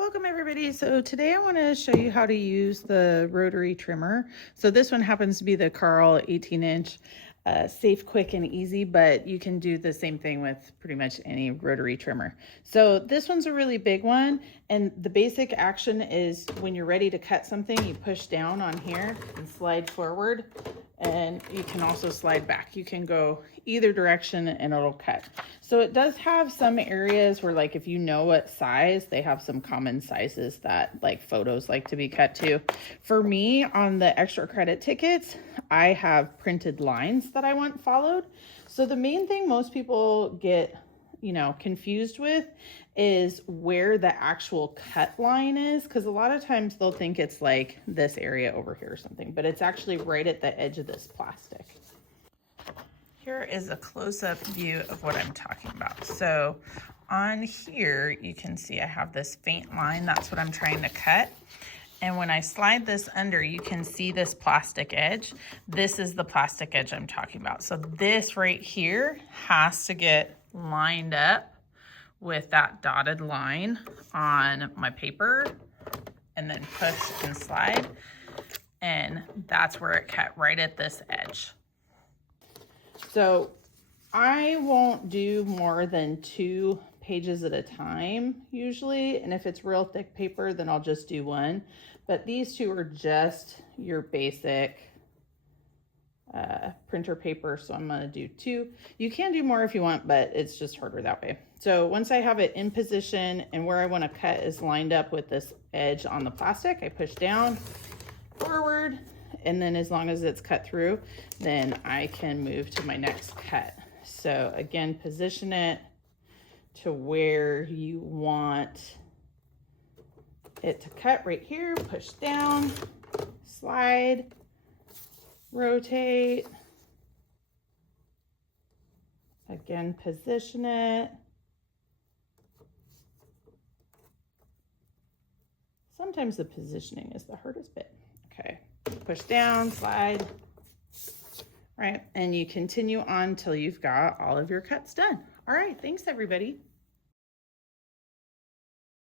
Welcome everybody. So today I want to show you how to use the rotary trimmer. So this one happens to be the Carl 18-inch, safe, quick, and easy, but you can do the same thing with pretty much any rotary trimmer. So this one's a really big one, and the basic action is when you're ready to cut something, you push down on here and slide forward, and you can also slide back. You can go either direction and it'll cut. So it does have some areas where, like, if you know what size, they have some common sizes that like photos like to be cut to. For me, on the extra credit tickets, I have printed lines that I want followed. So the main thing most people get confused with is where the actual cut line is, because a lot of times they'll think it's like this area over here or something, but it's actually right at the edge of this plastic. Here is a close-up view of what I'm talking about. So on here, you can see I have this faint line. That's what I'm trying to cut. And when I slide this under, you can see this plastic edge. This is the plastic edge I'm talking about. So this right here has to get lined up with that dotted line on my paper, and then push and slide. And that's where it cut, right at this edge. So I won't do more than 2 pages at a time usually, and if it's real thick paper, then I'll just do 1. But these 2 are just your basic printer paper, so I'm going to do 2. You can do more if you want, but it's just harder that way. So once I have it in position and where I want to cut is lined up with this edge on the plastic, I push down, forward, and then as long as it's cut through, then I can move to my next cut. So again, position it to where you want it to cut right here, push down, slide, rotate, again, position it. Sometimes the positioning is the hardest bit. Okay, push down, slide, right, and you continue on till you've got all of your cuts done. All right, thanks everybody.